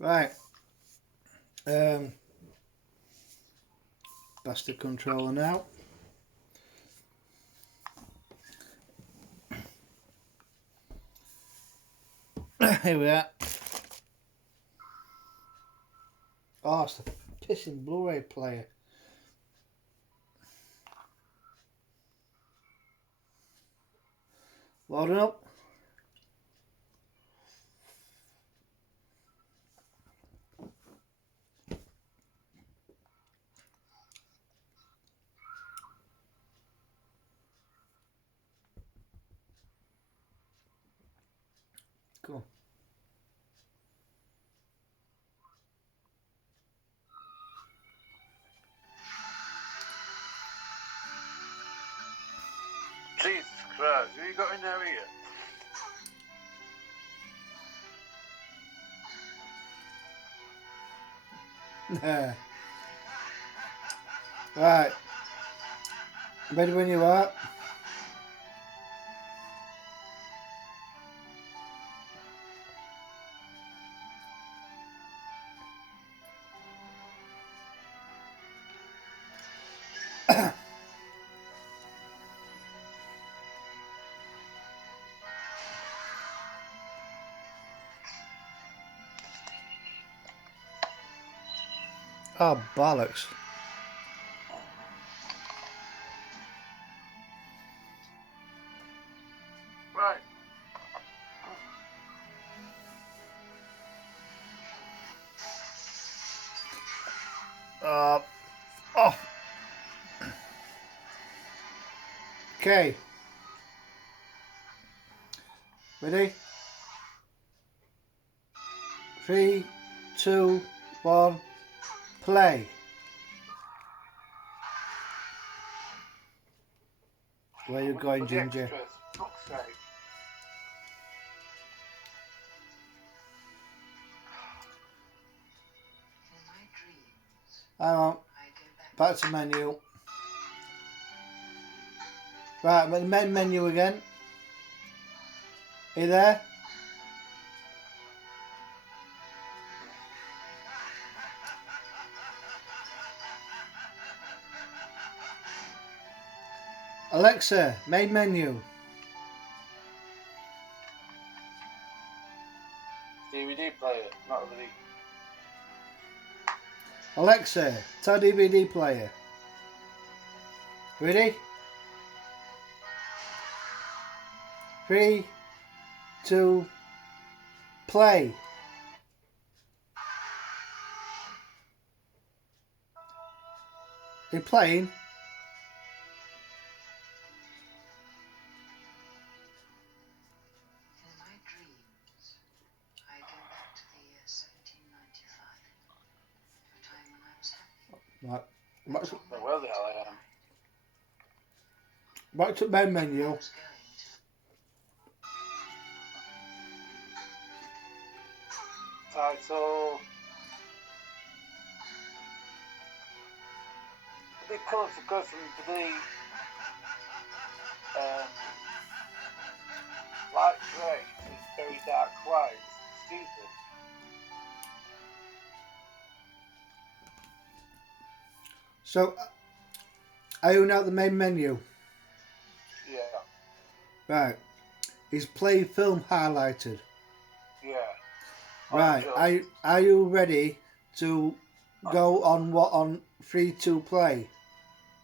Right. That's the controller now. Here we are. Oh, it's the pissing Blu-ray player. Loading up. Cool. Jesus Christ, who you got in there here? Right. Ready when you are. Oh, bollocks. Right. Oh. Okay. Ready? 3, 2, 1, play. Where you going, For the Ginger? extras, fuck's sake. Hang on. Back to menu. Right, the main menu again. Are you there? Alexa, main menu. DVD player, not really. Alexa, tell DVD player. Ready? 3, 2, play. You're playing? Right. Where the hell I am? Back to main menu. Title. The colours to go from the light grey to very dark white. It's stupid. So, are you now at the main menu? Yeah. Right. Is play film highlighted? Yeah. Right. Are you ready to go on 3, 2, play?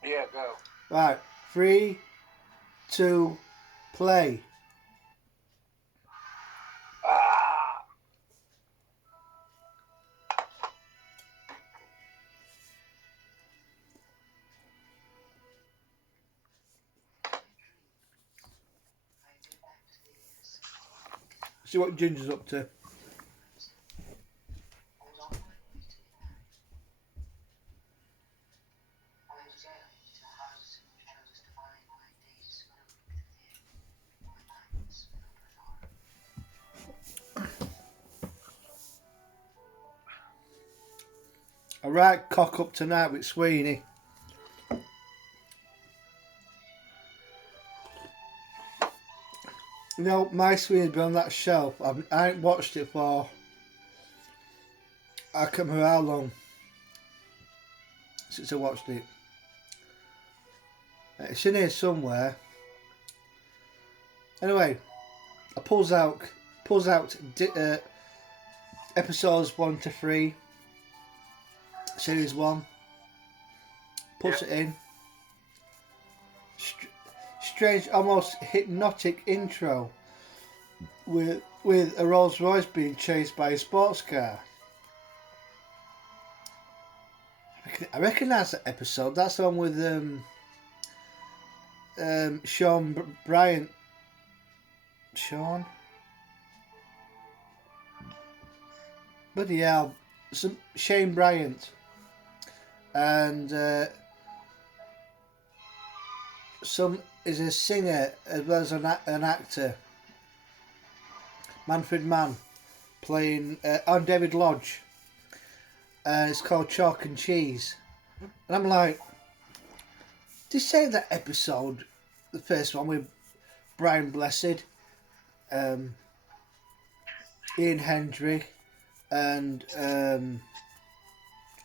Yeah, go. Right. 3, 2, play. Ah! See what Ginger's up to. Alright, cock up tonight with Sweeney. You know, my Sweeney's been on that shelf. I ain't watched it for I can't remember how long since I watched it. It's in here somewhere. Anyway, I pulls out episodes 1 to 3, series 1. Puts it in. Strange, almost hypnotic intro with a Rolls Royce being chased by a sports car. I recognise that episode. That's the one with Sean Bryant. Sean? Bloody hell. Shane Bryant. And some is a singer as well as an actor. Manfred Mann playing on David Lodge. It's called Chalk and Cheese. And I'm like, did you say that episode, the first one with Brian Blessed, Ian Hendry, and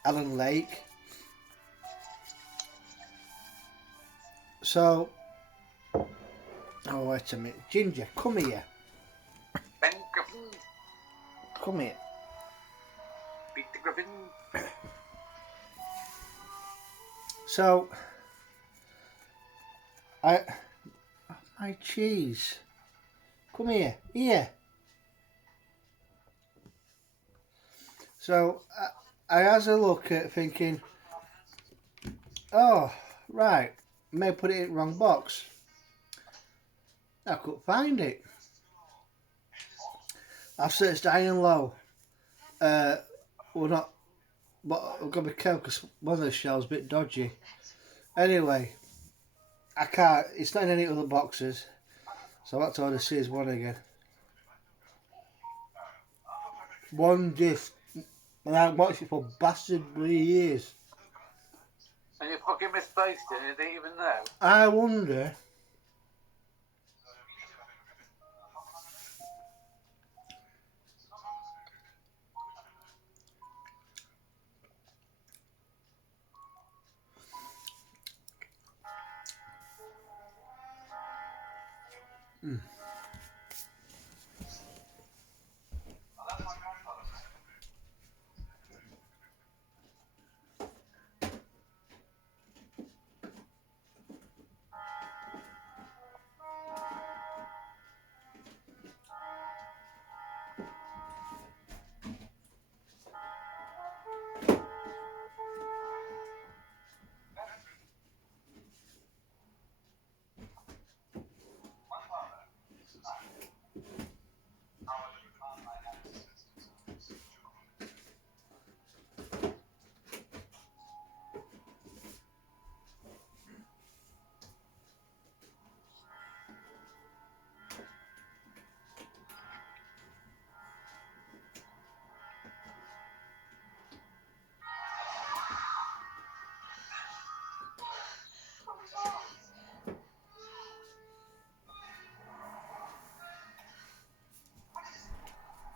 Alan Lake? So, oh wait a minute, Ginger, come here. Ben Griffin. Come here. Peter Griffin. So, my cheese. Come here, here. So, I has a look at thinking, oh, right, may have put it in the wrong box. I couldn't find it. I've searched high and low. Well, not, but I've got to be careful because one of the shelves is a bit dodgy. Anyway, I can't, it's not in any other boxes, so I have to order series 1 again. One gift, and I haven't watched it for bastard years. And you fucking misplaced it and you didn't even know. I wonder.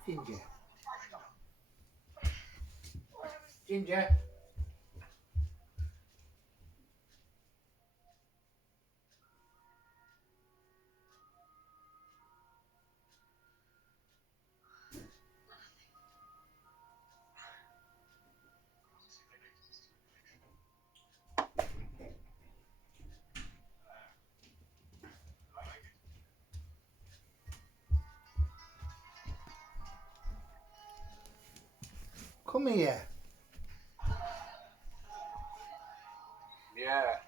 Ginger. Ginger. Come here. Yeah.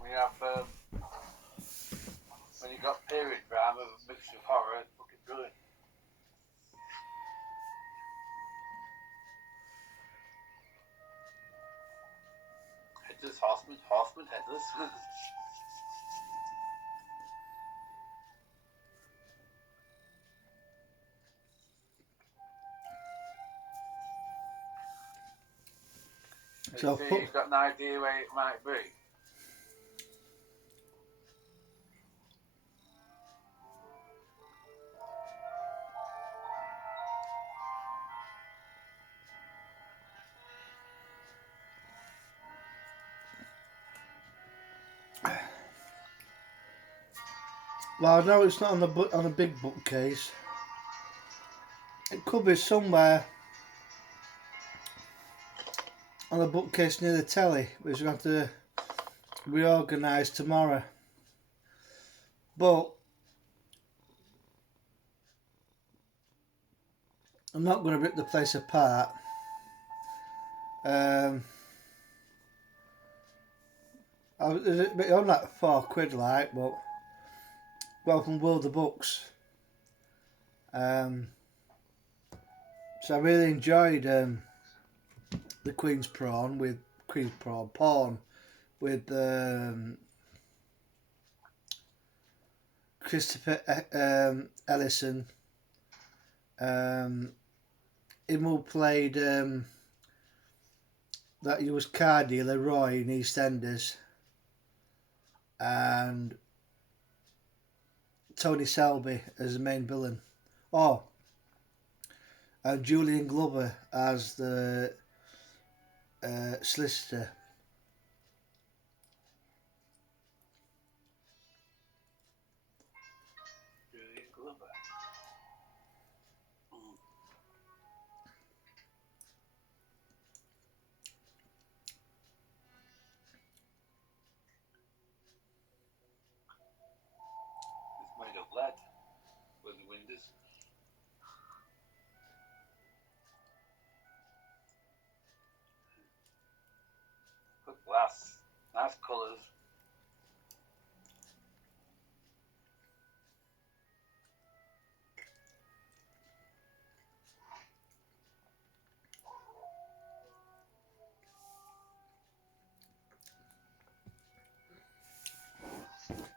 We have, when you got period drama with a mixture of horror, it's fucking brilliant. Headless Horseman Headless. So you've got an idea where it might be. Well, I know it's not on the on a big bookcase. It could be somewhere on a bookcase near the telly, which we have to reorganise tomorrow. But I'm not going to rip the place apart. It's on like £4, like, but well, from World of Books. So I really enjoyed the Queen's Pawn with Christopher Ellison. Him who played that he was car dealer Roy in EastEnders, and Tony Selby as the main villain. Oh, and Julian Glover as the solicitor. Julian Glover. It's made of lead with the windows. Good glass. Nice colours.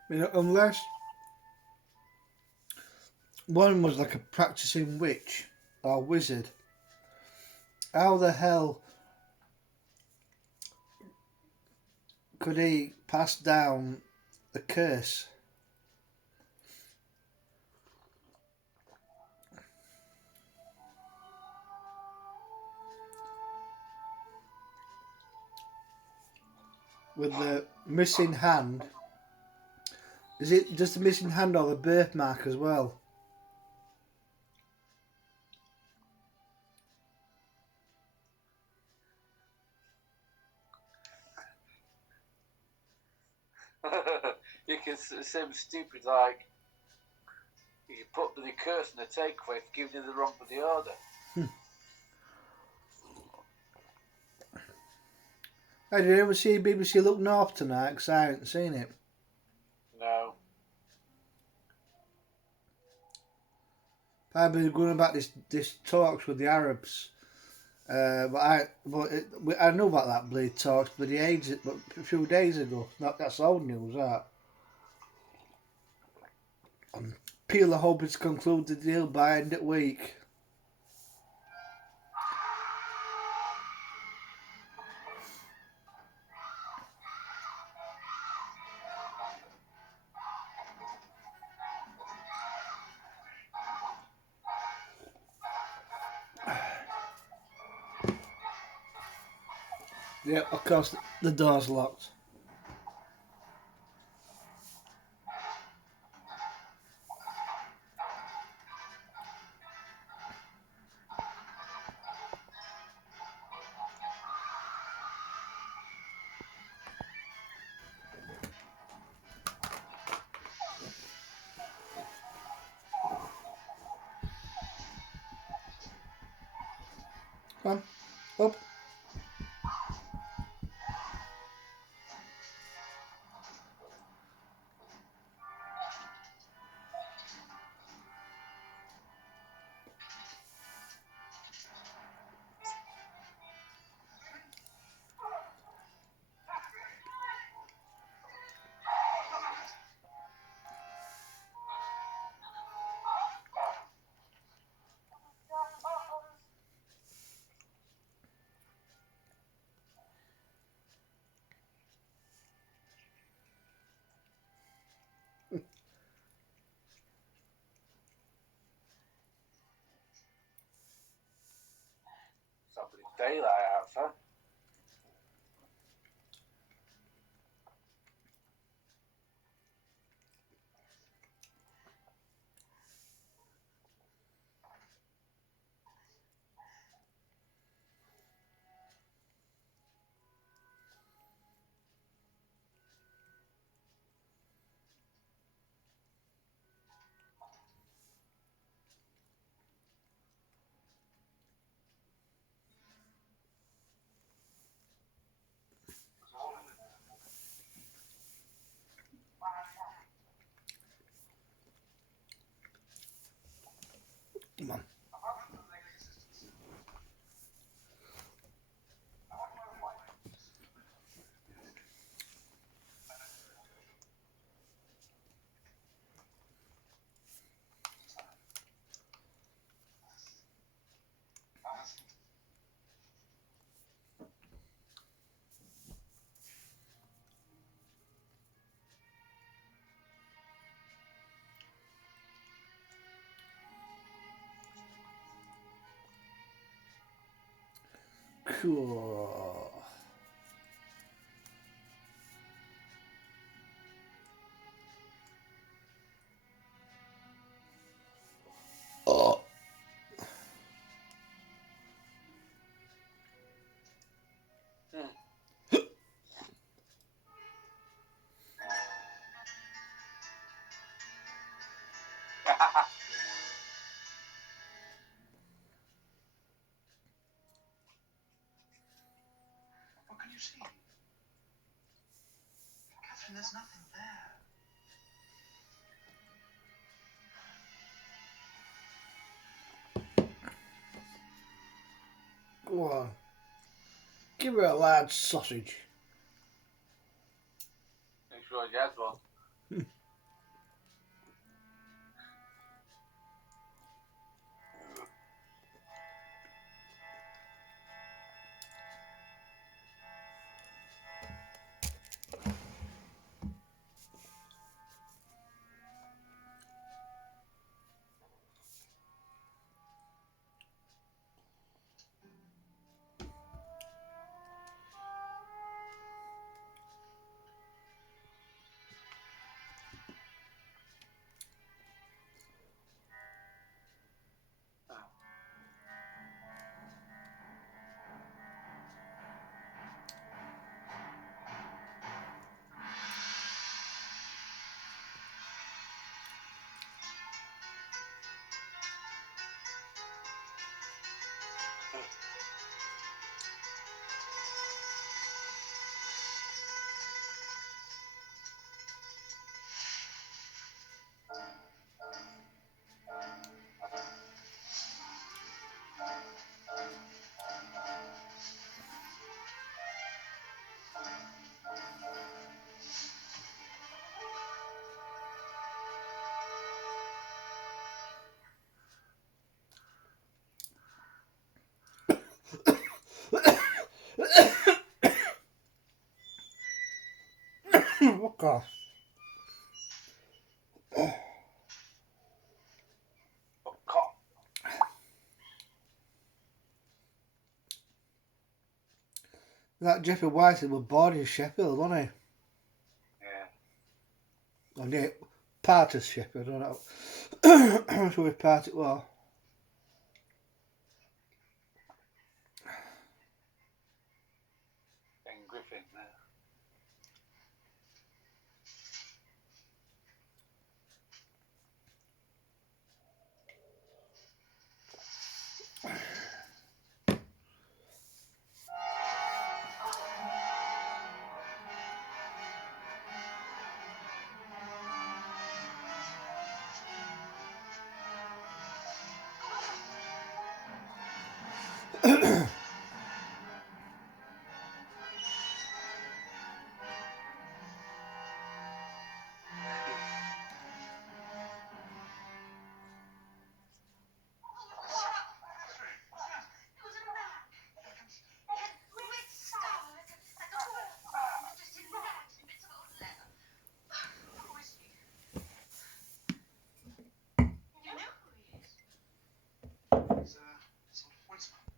You know, unless one was like a practicing witch or wizard, how the hell could he pass down the curse? With the missing hand. Is it just the missing hand or the birthmark as well? You can say stupid like you can put the curse in the takeaway for giving you the wrong bloody order. Hey, did you ever see BBC Look North tonight? Because I haven't seen it. No. I've been going about this talks with the Arabs. I know about that bleed talks, but a few days ago. That's old news, that. Peel are hoping to conclude the deal by end of week. Yeah, of course, the door's locked. Come on, up. Somebody's daylight outside. Come on. Cool. Oh. What can you see? Catherine, there's nothing there. Go on. Give her a large sausage. Make sure he has one. Fuck off. That Jeffrey Whitehead was born in Sheffield, wasn't Yeah. he? Or near part of Sheffield, I don't know. I'm not sure which part it was. Ben Griffin there.